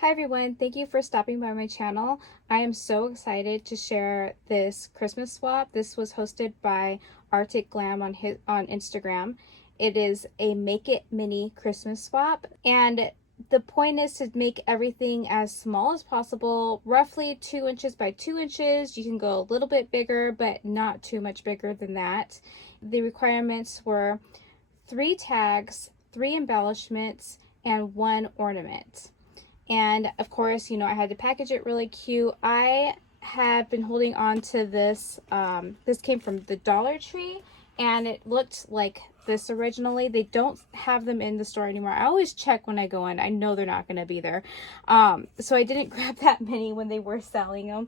Hi everyone, thank you for stopping by my channel. I am so excited to share this Christmas swap. This was hosted by Arctic Glam on Instagram. It is a Make It Mini Christmas swap, and the point is to make everything as small as possible, roughly 2 inches by 2 inches. You can go a little bit bigger, but not too much bigger than that. The requirements were 3 tags, 3 embellishments, and 1 ornament. And of course, you know, I had to package it really cute. I had been holding on to this. This came from the Dollar Tree, and it looked like this originally. They don't have them in the store anymore. I always check when I go in. I know they're not going to be there. So I didn't grab that many when they were selling them.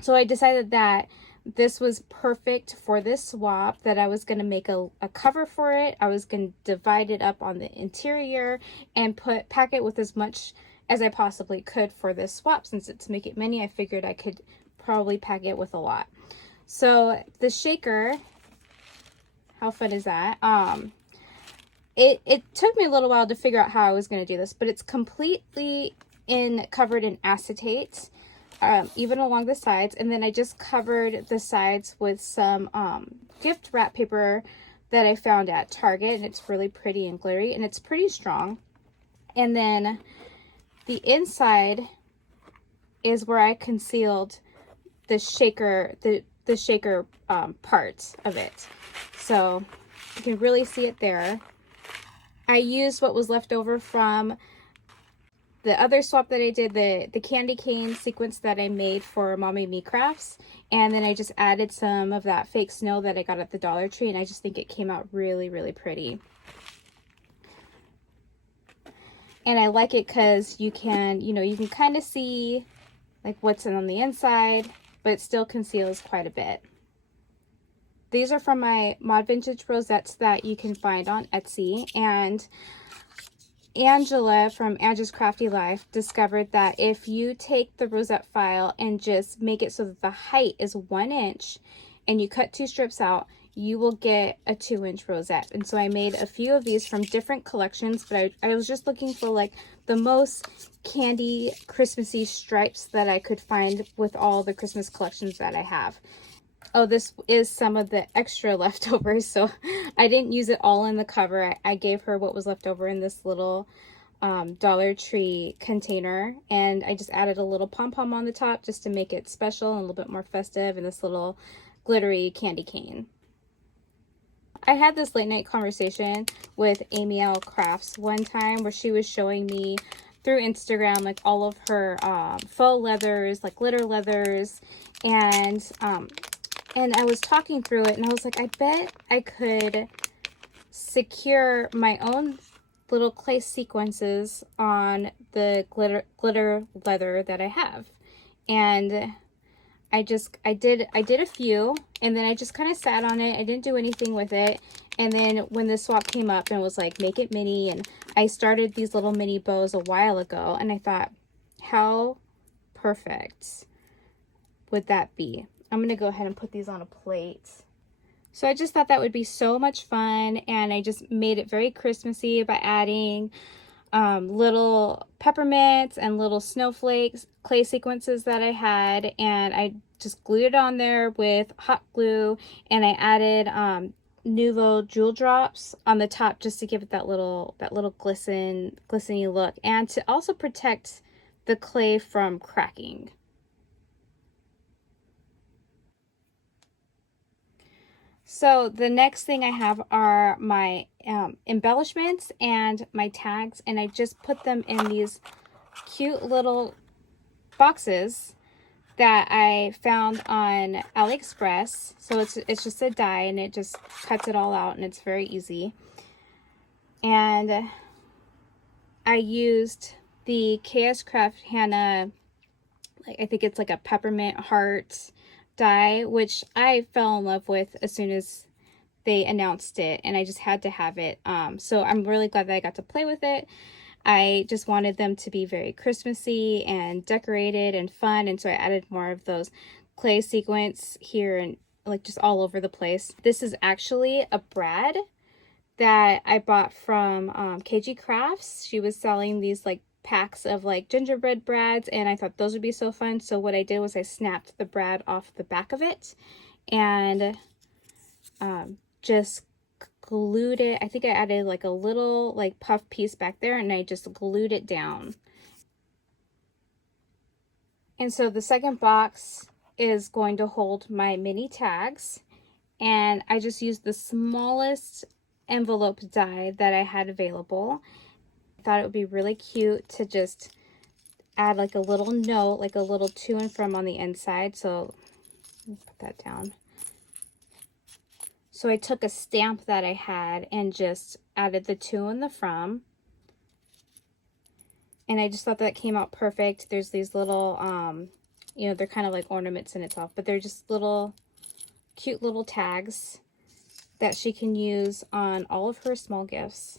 So I decided that this was perfect for this swap, that I was going to make a cover for it. I was going to divide it up on the interior and pack it with as much as I possibly could for this swap. Since it's Make It Mini, I figured I could probably pack it with a lot. So the shaker, how fun is that? It took me a little while to figure out how I was going to do this, but it's completely covered in acetate, even along the sides. And then I just covered the sides with some gift wrap paper that I found at Target, and it's really pretty and glittery, and it's pretty strong. And then the inside is where I concealed the shaker, the shaker part of it. So you can really see it there. I used what was left over from the other swap that I did, the candy cane sequence that I made for Mommy Me Crafts. And then I just added some of that fake snow that I got at the Dollar Tree, and I just think it came out really, really pretty. And I like it because you can, you can kind of see like what's on the inside, but it still conceals quite a bit. These are from my Mod Vintage rosettes that you can find on Etsy. And Angela from Angela's Crafty Life discovered that if you take the rosette file and just make it so that the height is 1 inch and you cut 2 strips out, you will get a 2-inch rosette. And so I made a few of these from different collections, but I was just looking for like the most candy Christmassy stripes that I could find with all the Christmas collections that I have. Oh, this is some of the extra leftovers, so I didn't use it all in the cover. I gave her what was left over in this little Dollar Tree container, and I just added a little pom-pom on the top just to make it special and a little bit more festive, and this little glittery candy cane. I had this late night conversation with Amy L. Crafts one time where she was showing me through Instagram like all of her faux leathers, like glitter leathers, and I was talking through it, and I was like, I bet I could secure my own little clay sequences on the glitter leather that I have. And I did a few, and then I just kind of sat on it. I didn't do anything with it. And then when the swap came up and was like, Make It Mini, and I started these little mini bows a while ago, and I thought, how perfect would that be? I'm going to go ahead and put these on a plate. So I just thought that would be so much fun, and I just made it very Christmassy by adding little peppermints and little snowflakes clay sequences that I had, and I just glued it on there with hot glue, and I added Nuvo jewel drops on the top just to give it that little glistening look, and to also protect the clay from cracking. So the next thing I have are my embellishments and my tags, and I just put them in these cute little boxes that I found on AliExpress. So it's just a die, and it just cuts it all out, and it's very easy. And I used the KSCraft Hannah, I think it's like a peppermint heart die, which I fell in love with as soon as they announced it, and I just had to have it. So I'm really glad that I got to play with it. I just wanted them to be very Christmassy and decorated and fun, and so I added more of those clay sequence here and like just all over the place. This is actually a brad that I bought from KG Crafts. She was selling these like packs of like gingerbread brads, and I thought those would be so fun. So what I did was I snapped the brad off the back of it and just glued it. I think I added like a little like puff piece back there, and I just glued it down. And so the second box is going to hold my mini tags, and I just used the smallest envelope die that I had available. I thought it would be really cute to just add like a little note, like a little to and from on the inside. So let me put that down. So I took a stamp that I had and just added the to and the from. And I just thought that came out perfect. There's these little, you know, they're kind of like ornaments in itself, but they're just little, cute little tags that she can use on all of her small gifts.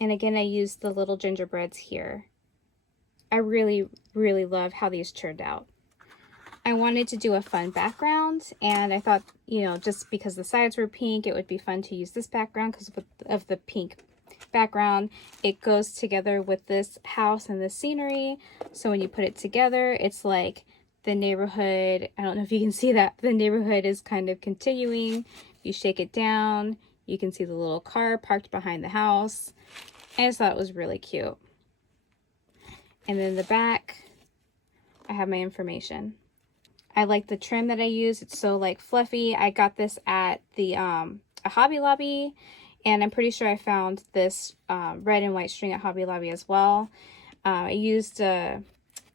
And again, I used the little gingerbreads here. I really, really love how these turned out. I wanted to do a fun background, and I thought, you know, just because the sides were pink, it would be fun to use this background because of the pink background. It goes together with this house and the scenery. So when you put it together, it's like the neighborhood, I don't know if you can see that, the neighborhood is kind of continuing. You shake it down, you can see the little car parked behind the house. I just thought it was really cute. And then the back, I have my information. I like the trim that I use. It's so like fluffy. I got this at the a Hobby Lobby, and I'm pretty sure I found this red and white string at Hobby Lobby as well. I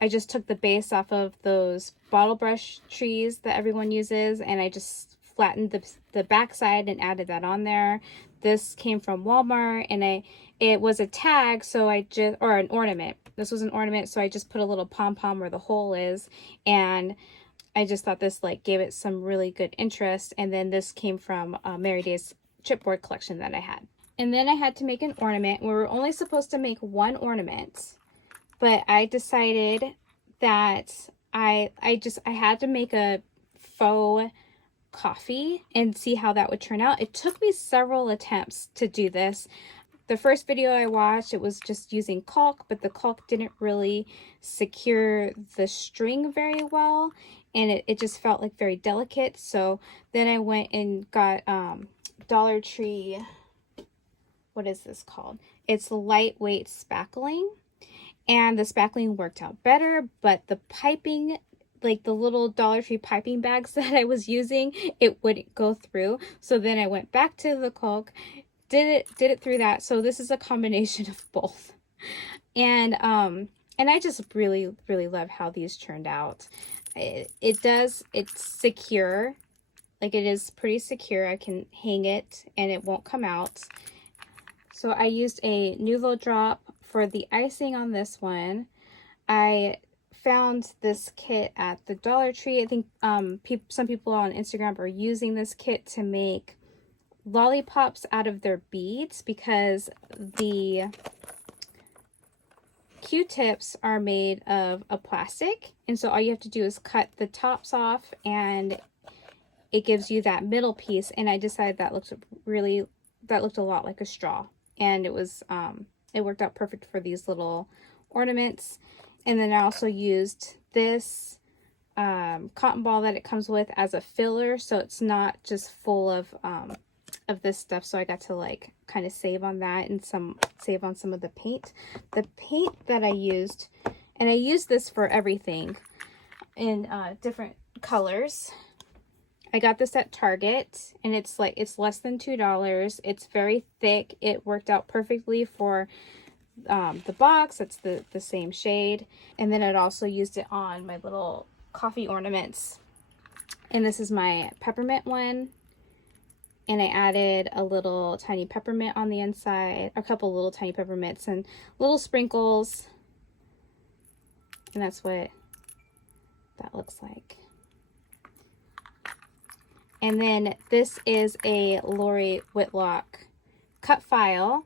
just took the base off of those bottle brush trees that everyone uses, and I just flattened the back side and added that on there. This came from Walmart, and it was a tag, so or an ornament. This was an ornament, so I just put a little pom-pom where the hole is, and I just thought this like gave it some really good interest. And then this came from Mary Day's chipboard collection that I had. And then I had to make an ornament. We were only supposed to make one ornament, but I decided that I had to make a faux coffee and see how that would turn out. It took me several attempts to do this. The first video I watched, it was just using caulk, but the caulk didn't really secure the string very well, and it just felt like very delicate. So then I went and got Dollar Tree, what is this called? It's lightweight spackling, and the spackling worked out better, but the piping, like the little Dollar Tree piping bags that I was using, it wouldn't go through. So then I went back to the caulk, did it through that. So this is a combination of both. And I just really, really love how these turned out. It's secure. Like, it is pretty secure. I can hang it and it won't come out. So I used a Nuvo drop for the icing on this one. I found this kit at the Dollar Tree. I think some people on Instagram are using this kit to make lollipops out of their beads, because the Q-tips are made of a plastic, and so all you have to do is cut the tops off and it gives you that middle piece. And I decided that looked a lot like a straw, and it was it worked out perfect for these little ornaments. And then I also used this cotton ball that it comes with as a filler, so it's not just full of this stuff. So I got to like kind of save on that and save on some of the paint. The paint that I used, and I used this for everything in different colors. I got this at Target, and it's less than $2. It's very thick. It worked out perfectly for the box. It's the same shade. And then I'd also used it on my little coffee ornaments. And this is my peppermint one. And I added a little tiny peppermint on the inside, a couple little tiny peppermints and little sprinkles. And that's what that looks like. And then this is a Lori Whitlock cut file,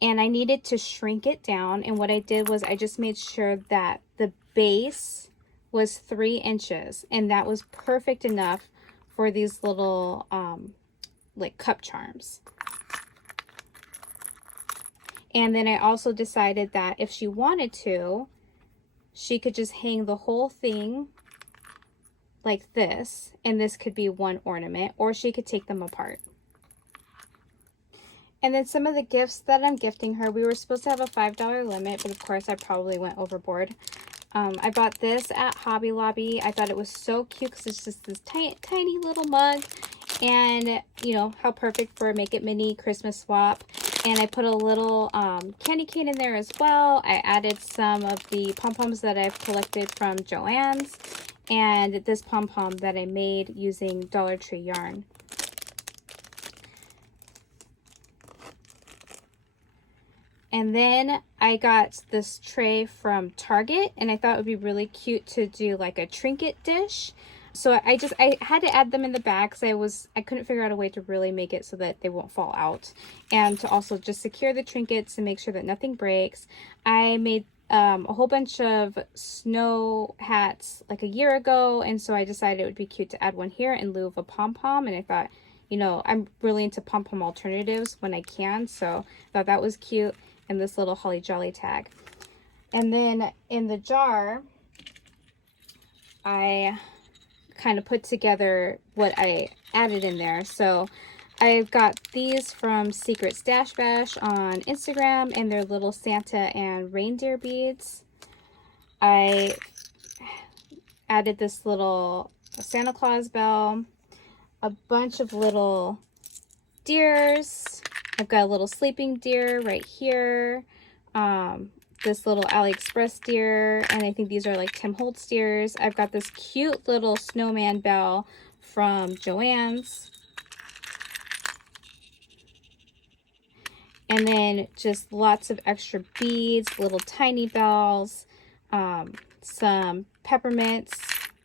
and I needed to shrink it down. And what I did was I just made sure that the base was 3 inches, and that was perfect enough for these little like cup charms. And then I also decided that if she wanted to, she could just hang the whole thing like this, and this could be one ornament, or she could take them apart. And then some of the gifts that I'm gifting her, we were supposed to have a $5 limit, but of course I probably went overboard. I bought this at Hobby Lobby. I thought it was so cute because it's just this tiny little mug, and you know how perfect for a Make It Mini Christmas swap. And I put a little candy cane in there as well. I added some of the pom-poms that I've collected from Joann's, and this pom-pom that I made using Dollar Tree yarn. And then I got this tray from Target, and I thought it would be really cute to do like a trinket dish. So I had to add them in the bag because I couldn't figure out a way to really make it so that they won't fall out, and to also just secure the trinkets and make sure that nothing breaks. I made a whole bunch of snow hats like a year ago, and so I decided it would be cute to add one here in lieu of a pom-pom. And I thought, you know, I'm really into pom-pom alternatives when I can, so I thought that was cute. And this little holly jolly tag. And then in the jar, I kind of put together what I added in there. So I've got these from Secret Stash Bash on Instagram, and they're little Santa and reindeer beads. I added this little Santa Claus bell, a bunch of little deers. I've got a little sleeping deer right here, this little AliExpress deer, and I think these are like Tim Holtz deers. I've got this cute little snowman bell from Joann's. And then just lots of extra beads, little tiny bells, some peppermints,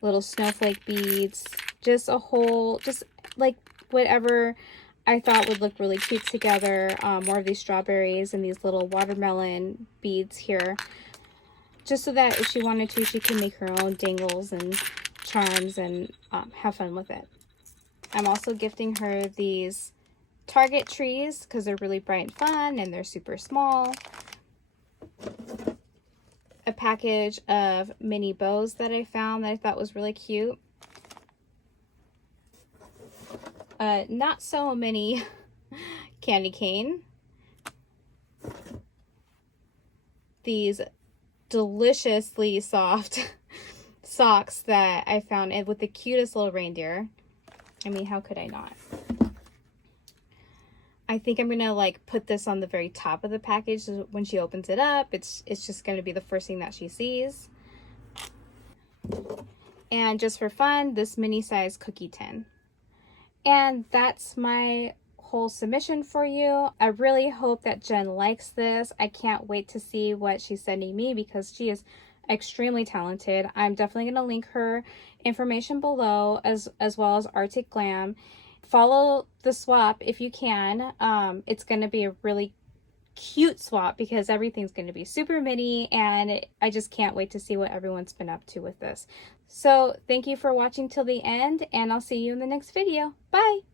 little snowflake beads, just a whole, just like whatever I thought would look really cute together. More of these strawberries and these little watermelon beads here, just so that if she wanted to, she can make her own dangles and charms and have fun with it. I'm also gifting her these Target trees because they're really bright and fun, and they're super small. A package of mini bows that I found that I thought was really cute. Not so many candy cane. These deliciously soft socks that I found, and with the cutest little reindeer. I mean, how could I not? I think I'm gonna like put this on the very top of the package so when she opens it up, it's just gonna be the first thing that she sees. And just for fun, this mini size cookie tin. And that's my whole submission for you. I really hope that Jenn likes this. I can't wait to see what she's sending me because she is extremely talented. I'm definitely going to link her information below as well as Arctic Glam. Follow the swap if you can. It's going to be a really cute swap because everything's going to be super mini, and I just can't wait to see what everyone's been up to with this. So thank you for watching till the end, and I'll see you in the next video. Bye!